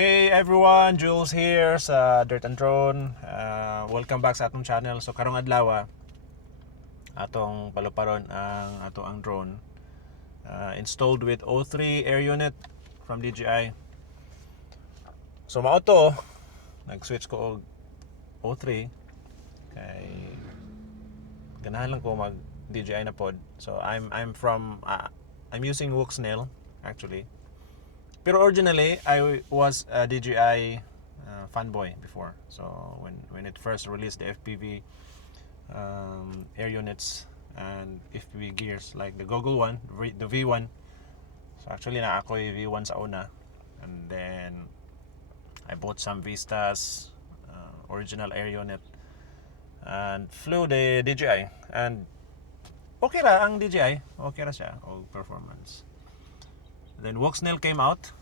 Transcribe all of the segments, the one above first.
Hey everyone, Jules here sa Dirt and Drone. Welcome back sa atong channel. So karong adlaw atong paluparon ang ato ang drone installed with O3 Air Unit from DJI. So mao to, nag-switch ko og O3 kay ganahan lang ko mag DJI na pod. So I'm using Snail actually. Pero originally, I was a DJI fanboy before. So when it first released the FPV air units and FPV gears like the Goggle one, the V1. So actually na ako yung V1 sa una. And then I bought some Vistas original air unit and flew the DJI. And okay ra ang DJI. Okay ra siya og performance. Then Snail came out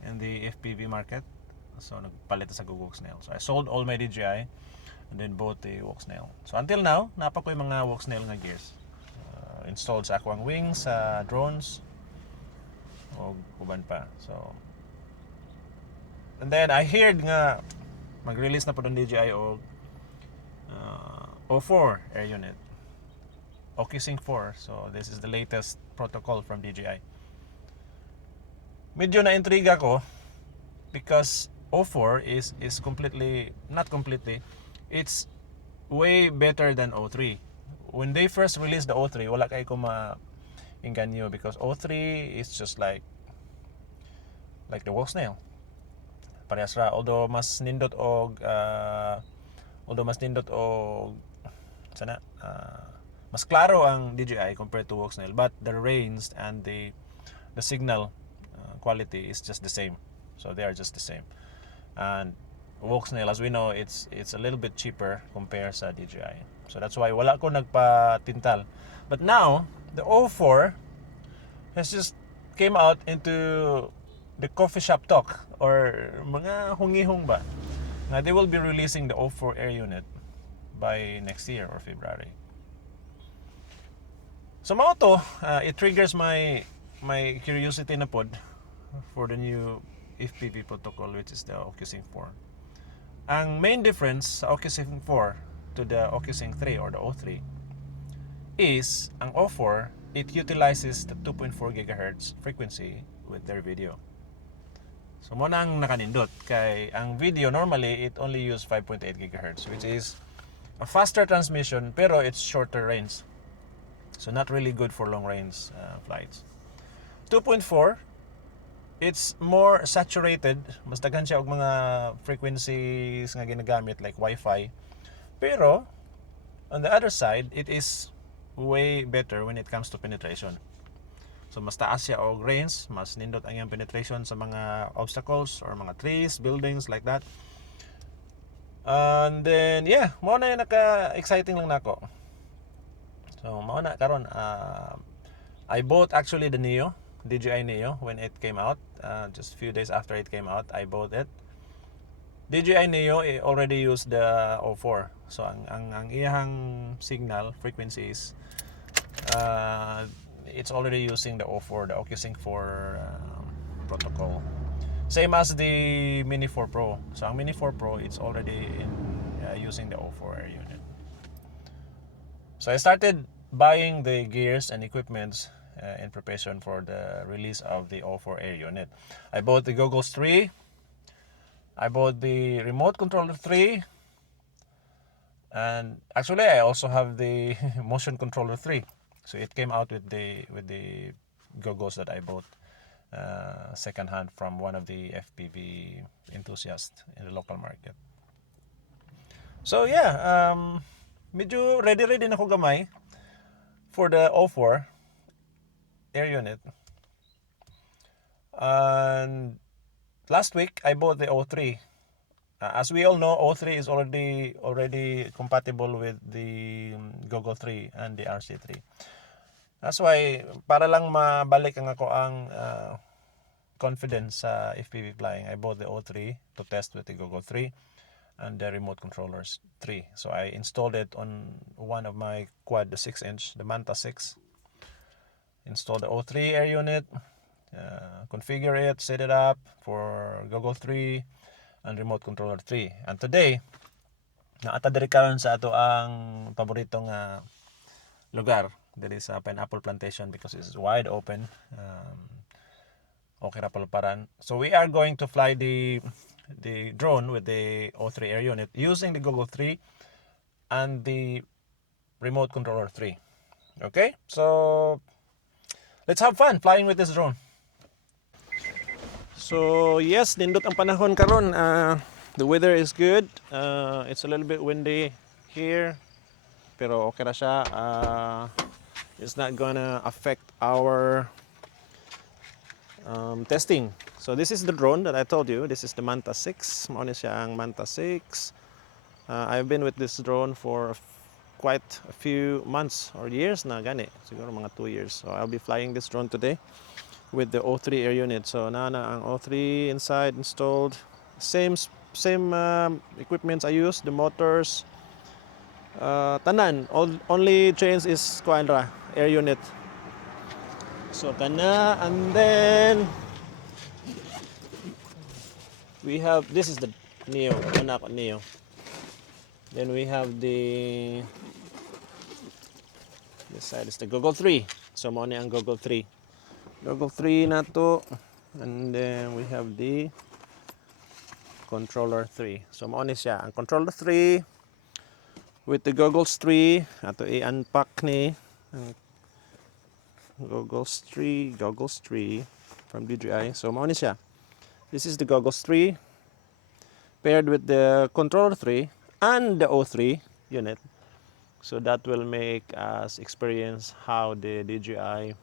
in the FPV market. So nagpalit sa Snail. So I sold all my DJI and then bought the Snail. So until now, napa ko yung mga Snail nga gears. Installed sa ako ang wings, sa drones, o uban pa. So and then I heard nga mag-release na po ng DJI o O4 Air Unit. OcuSync 4. So this is the latest protocol from DJI. Medyo na-intriga ko because O4 is completely, not completely, it's way better than O3. When they first released the O3, wala kay ko ma-inganyo because O3 is just like the Snail. Parehas ra, although mas nindot og sana mas klaro ang DJI compared to Snail, but the range and the signal quality is just the same. So they are just the same. And Snail, as we know, it's a little bit cheaper compared sa DJI. So that's why wala ko nagpatintal. But now the O4 has just came out into the coffee shop talk or mga hungihong ba na they will be releasing the O4 Air Unit by next year or February. So mao to, it triggers my curiosity na pod for the new FPV protocol, which is the OcuSync 4. Ang main difference sa OcuSync 4 to the OcuSync 3 or the O3 is ang O4, it utilizes the 2.4 GHz frequency with their video. So mo nang nakanindot kay ang video normally it only use 5.8 GHz, which is a faster transmission pero it's shorter range. So not really good for long range flights. 2.4, it's more saturated, mas daghan siya og mga frequencies nga ginagamit like Wi-Fi. Pero on the other side, it is way better when it comes to penetration. So mas taas siya og range, mas nindot ang iyang penetration sa mga obstacles or mga trees, buildings like that. And then yeah, mao na yung naka-exciting lang nako. So mao na karon I bought actually the DJI Neo when it came out. Just a few days after it came out, I bought it. DJI Neo already used the O4. So ang iyang signal frequencies it's already using the O4, the OcuSync 4 protocol. Same as the Mini 4 Pro. So ang Mini 4 Pro it's already using the O4 Air Unit. So I started buying the gears and equipments in preparation for the release of the O4 Air Unit. I bought the Goggles 3. I bought the Remote Controller 3. And actually I also have the Motion Controller 3. So it came out with the goggles that I bought second hand from one of the FPV enthusiasts in the local market. So yeah, medyo ready na ko gamay for the O4 Air Unit. And last week I bought the O3. As we all know, O3 is already compatible with the Goggle 3 and the RC3. That's why para lang mabalik ang ako ang confidence sa FPV flying, I bought the O3 to test with the Goggle 3 and the Remote Controllers 3. So I installed it on one of my quad, the 6-inch, the Manta 6. Installed the O3 Air Unit, configure it, set it up for Google 3 and Remote Controller 3. And today, naata diri karon sa ato ang paboritong lugar diri sa pineapple plantation because it's wide open. Okay ra palparan. So we are going to fly the drone with the O3 Air Unit using the Google 3 and the Remote Controller 3. Okay? So let's have fun flying with this drone. So yes, nindot ang panahon karon. The weather is good. It's a little bit windy here, pero okay ra siya. It's not gonna affect our testing. So this is the drone that I told you. This is the Manta 6. Mao ni siya ang Manta 6. I've been with this drone for quite a few months or years na gani. Siguro mga 2 years. So I'll be flying this drone today with the O3 Air Unit. So na ang O3 inside installed. Same equipments I use, the motors, tanan. Only change is kuan Air Unit. So kana, and then we have, this is the Neo, Neo. Then we have this side is the Google 3. So mo ni ang Google 3. Google 3 na to, and then we have the Controller 3. So mo ni siya ang Controller 3 with the Goggles 3. Ato i-unpack ni Goggles 3 from DJI. So mo ni siya. This is the Goggles 3 paired with the Controller 3 and the O3 unit. So that will make us experience how the DJI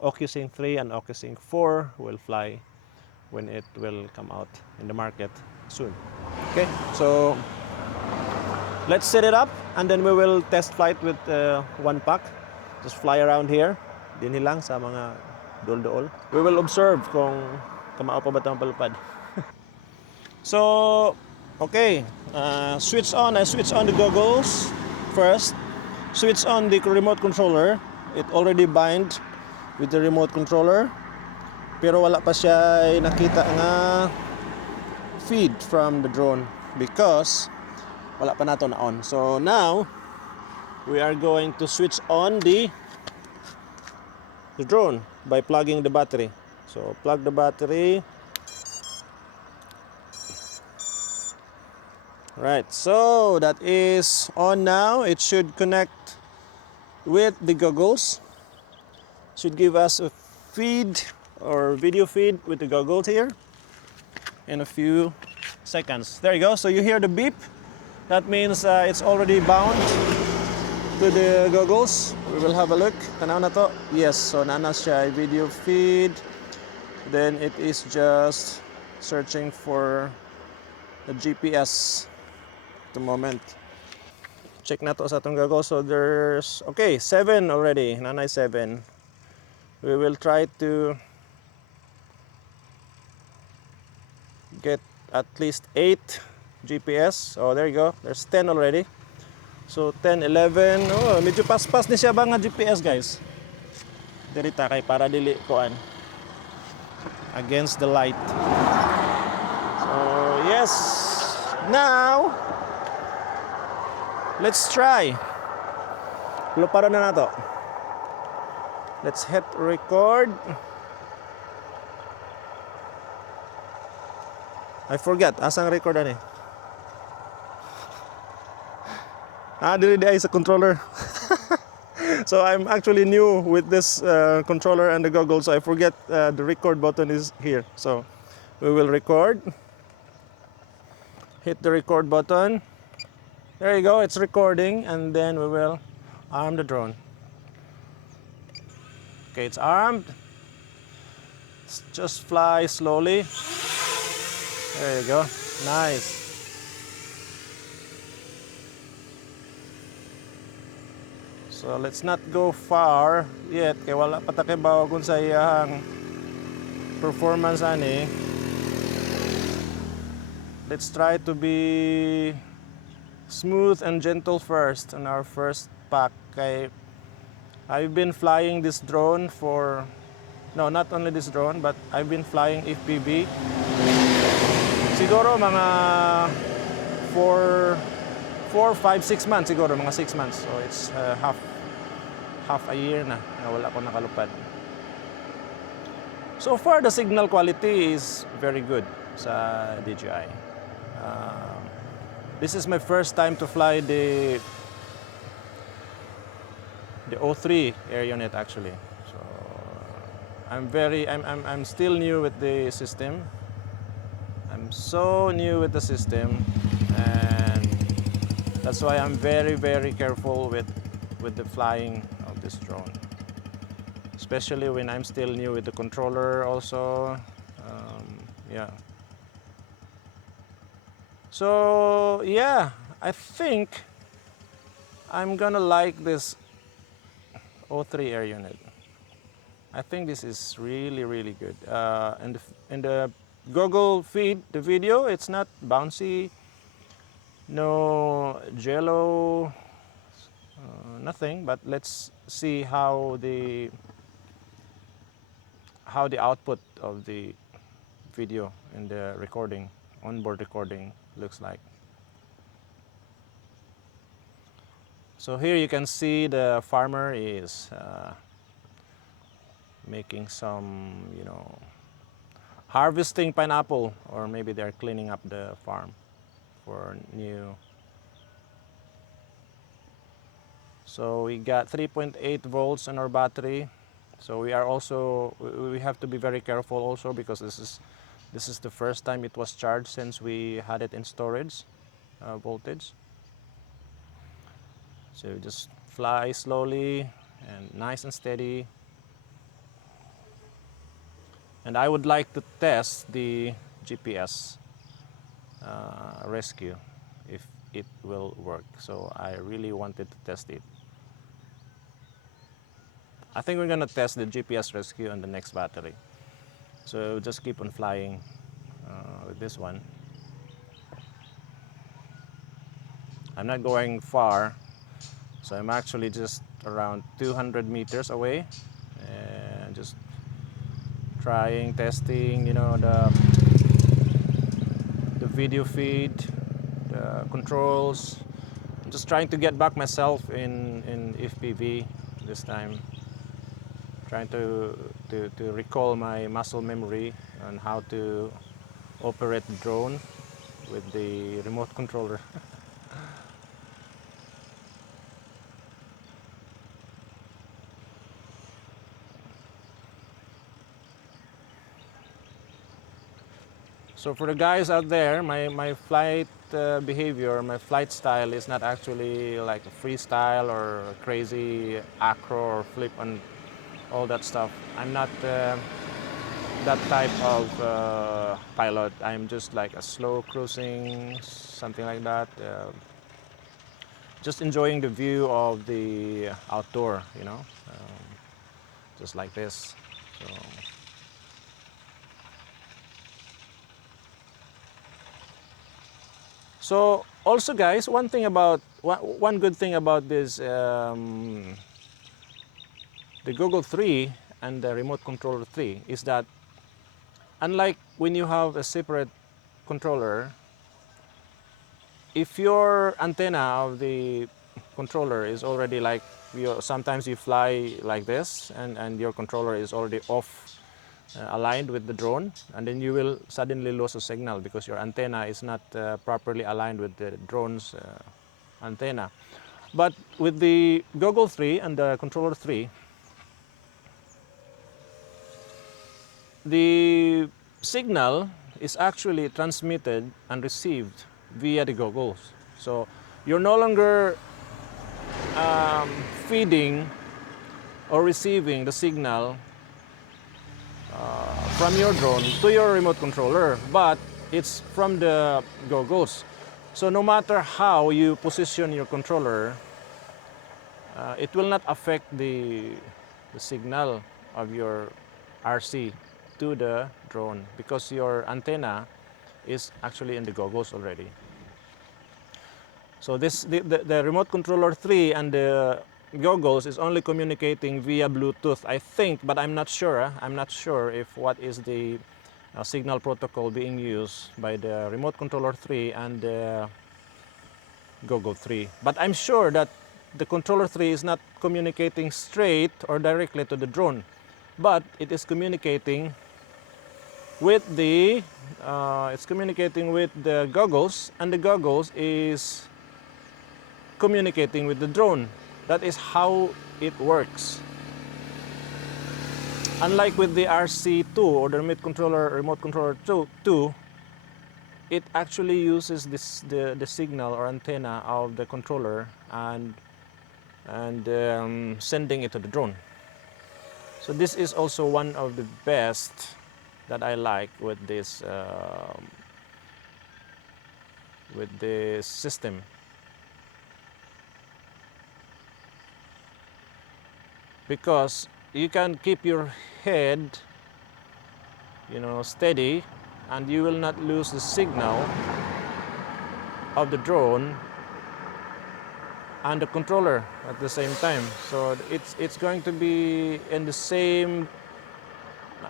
OcuSync 3 and OcuSync 4 will fly when it will come out in the market soon. Okay, so let's set it up and then we will test flight with one pack. Just fly around here. Dinhi lang sa mga dool-dool. We will observe kung kamao pa ba itong palupad. So, okay. I switch on the goggles first. Switch on the remote controller. It already bind with the remote controller. Pero wala pa siya nakita nga feed from the drone because wala pa nato na on. So now we are going to switch on the drone by plugging the battery. So plug the battery. Right, so that is on now. It should connect with the goggles. Should give us a feed or video feed with the goggles here in a few seconds. There you go. So you hear the beep. That means it's already bound to the goggles. We will have a look. Tanaw na to. Yes, so nana siya video feed. Then it is just searching for the GPS at the moment. Check na to sa atong goggles. So there's, okay, 7 already. Nanay 7. We will try to get at least 8 GPS. Oh, there you go. There's 10 already. So 10, 11. Oh, medyo pas-pas ni siya ba nga GPS, guys? Dirita kay para dili koan against the light. So, yes. Now, let's try. Luparon na nato. Let's hit record. I forget. Asang record ani? Dili di ay sa controller. So I'm actually new with this controller and the goggles. So I forget the record button is here. So we will record. Hit the record button. There you go. It's recording, and then we will arm the drone. Okay, it's armed. Let's just fly slowly. There you go. Nice. So let's not go far yet kay wala pa ta kay bawagon sa iyang performance ani. Let's try to be smooth and gentle first on our first pack. Kay I've been flying this drone for No, not only this drone, but I've been flying FPV. Siguro mga 4, 5, 6 months siguro, mga 6 months. So it's half a year na wala ko nakalupad. So far, the signal quality is very good sa DJI. This is my first time to fly the O3 Air Unit actually. So I'm still new with the system. I'm so new with the system, and that's why I'm very careful with the flying of this drone, especially when I'm still new with the controller also. Yeah. So yeah, I think I'm gonna like this O3 Air Unit. I think this is really good. In the Google feed, the video, it's not bouncy, no jello, nothing. But let's see how the output of the video in the recording, onboard recording, looks like. So here you can see the farmer is making some, harvesting pineapple, or maybe they're cleaning up the farm for new. So we got 3.8 volts in our battery. So we have to be very careful also, because this is the first time it was charged since we had it in storage voltage. So just fly slowly and nice and steady. And I would like to test the GPS rescue, if it will work. So I really wanted to test it. I think we're gonna test the GPS rescue on the next battery. So just keep on flying with this one. I'm not going far, so I'm actually just around 200 meters away, and just testing, the video feed, the controls. I'm just trying to get back myself in FPV this time. Trying to recall my muscle memory on how to operate the drone with the remote controller. So for the guys out there, my flight behavior, my flight style is not actually like a freestyle or crazy acro or flip and all that stuff. I'm not that type of pilot. I'm just like a slow cruising, something like that. Just enjoying the view of the outdoor, just like this. So also, guys, one good thing about this, the Google 3 and the Remote Controller 3, is that unlike when you have a separate controller, if your antenna of the controller is already like, sometimes you fly like this, and your controller is already off, aligned with the drone, and then you will suddenly lose a signal because your antenna is not properly aligned with the drone's antenna. But with the Google 3 and the Controller 3, the signal is actually transmitted and received via the goggles. So you're no longer feeding or receiving the signal from your drone to your remote controller, but it's from the goggles. So no matter how you position your controller, it will not affect the signal of your RC to the drone, because your antenna is actually in the goggles already. So the Remote Controller 3 and the goggles is only communicating via Bluetooth, I think, but I'm not sure. I'm not sure if what is the signal protocol being used by the Remote Controller 3 and the Goggle 3. But I'm sure that the Controller 3 is not communicating straight or directly to the drone, but it is communicating with the goggles, and the goggles is communicating with the drone. That is how it works. Unlike with the RC2 or the Remote Controller 2, it actually uses the signal or antenna of the controller and sending it to the drone. So this is also one of the best that I like with this system. Because you can keep your head, steady, and you will not lose the signal of the drone and the controller at the same time. So it's going to be in the same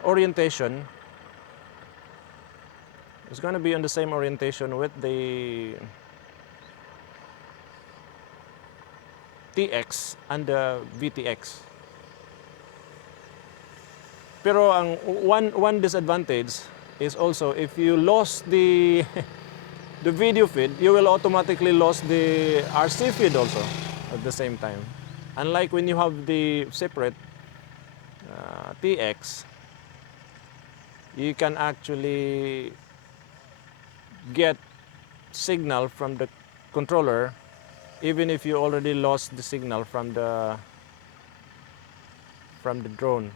orientation. It's going to be on the same orientation with the TX and the VTX. Pero ang one disadvantage is also if you lost the video feed, you will automatically lose the RC feed also at the same time. Unlike when you have the separate TX, you can actually get signal from the controller even if you already lost the signal from the drone,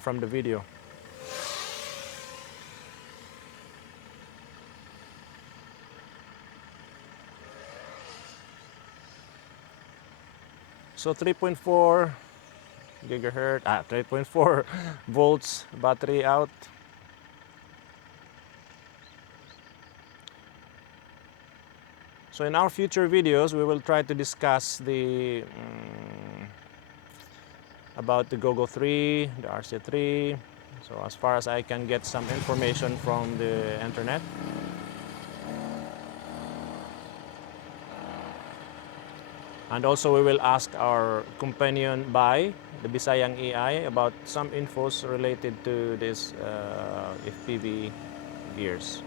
from the video. So 3.4 gigahertz, 3.4 volts battery out. So in our future videos, we will try to discuss about the Goggle 3, the RC3. So as far as I can get some information from the internet. And also we will ask our companion Bai, the Bisayang AI, about some infos related to this FPV gears.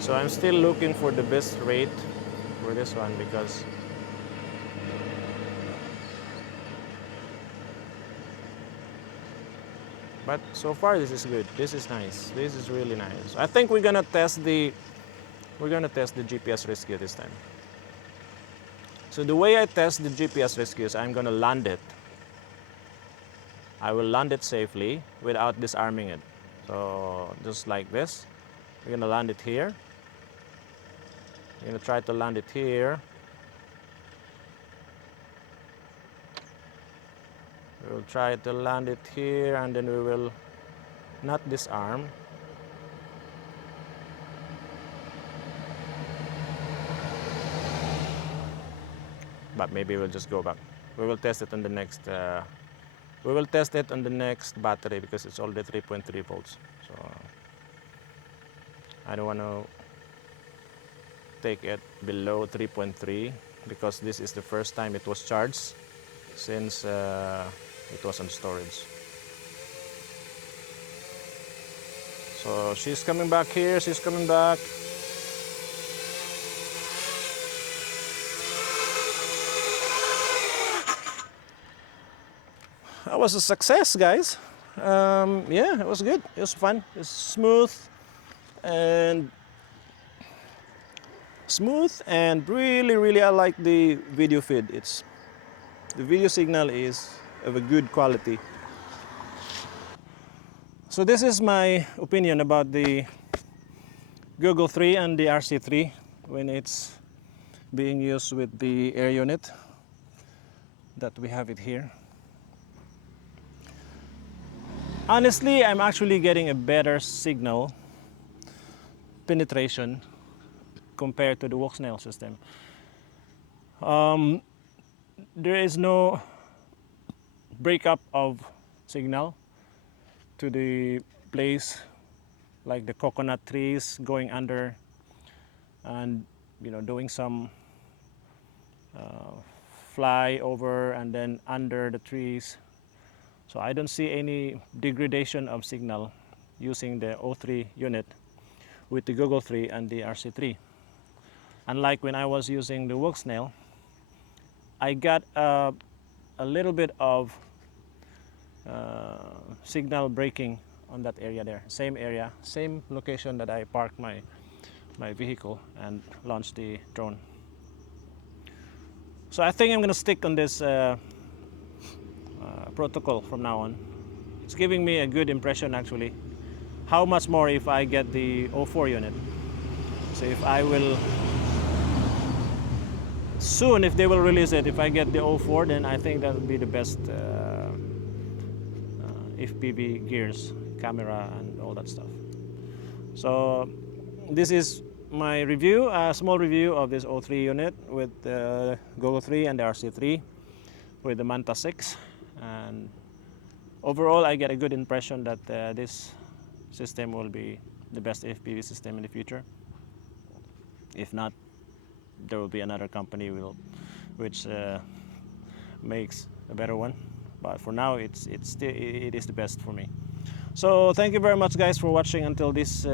So I'm still looking for the best rate for this one because but so far this is good. This is nice. This is really nice. I think we're gonna test the GPS rescue this time. So the way I test the GPS rescue is I'm gonna land it. I will land it safely without disarming it. So just like this, we're gonna land it here. We're gonna try to land it here. We'll try to land it here and then we will not disarm. But maybe we'll just go back. We will test it on the next battery because it's already 3.3 volts. So I don't want to take it below 3.3 because this is the first time it was charged since it was on storage. So she's coming back here, she's coming back. That was a success, guys. Yeah, it was good. It was fun. It's smooth and really I like the video feed. The video signal is of a good quality. So this is my opinion about the Goggle 3 and the RC3 when it's being used with the air unit that we have it here. Honestly, I'm actually getting a better signal penetration compared to the walk snail system. There is no breakup of signal to the place, like the coconut trees going under and doing some fly over and then under the trees. So I don't see any degradation of signal using the O3 unit with the Google 3 and the RC3. Unlike when I was using the walk snail, I got a little bit of signal breaking on that area there. Same area, same location that I parked my vehicle and launched the drone. So I think I'm gonna stick on this protocol from now on. It's giving me a good impression actually. How much more if I get the O4 unit? So if I will soon, if they will release it, if I get the O4, then I think that would be the best FPV gears, camera and all that stuff. So this is my review, a small review of this O3 unit with the Google 3 and the RC3 with the Manta 6. And overall I get a good impression that this system will be the best FPV system in the future. If not, there will be another company which makes a better one. But for now, it is the best for me. So thank you very much, guys, for watching until this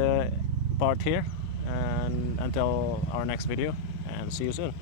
part here, and until our next video. And see you soon.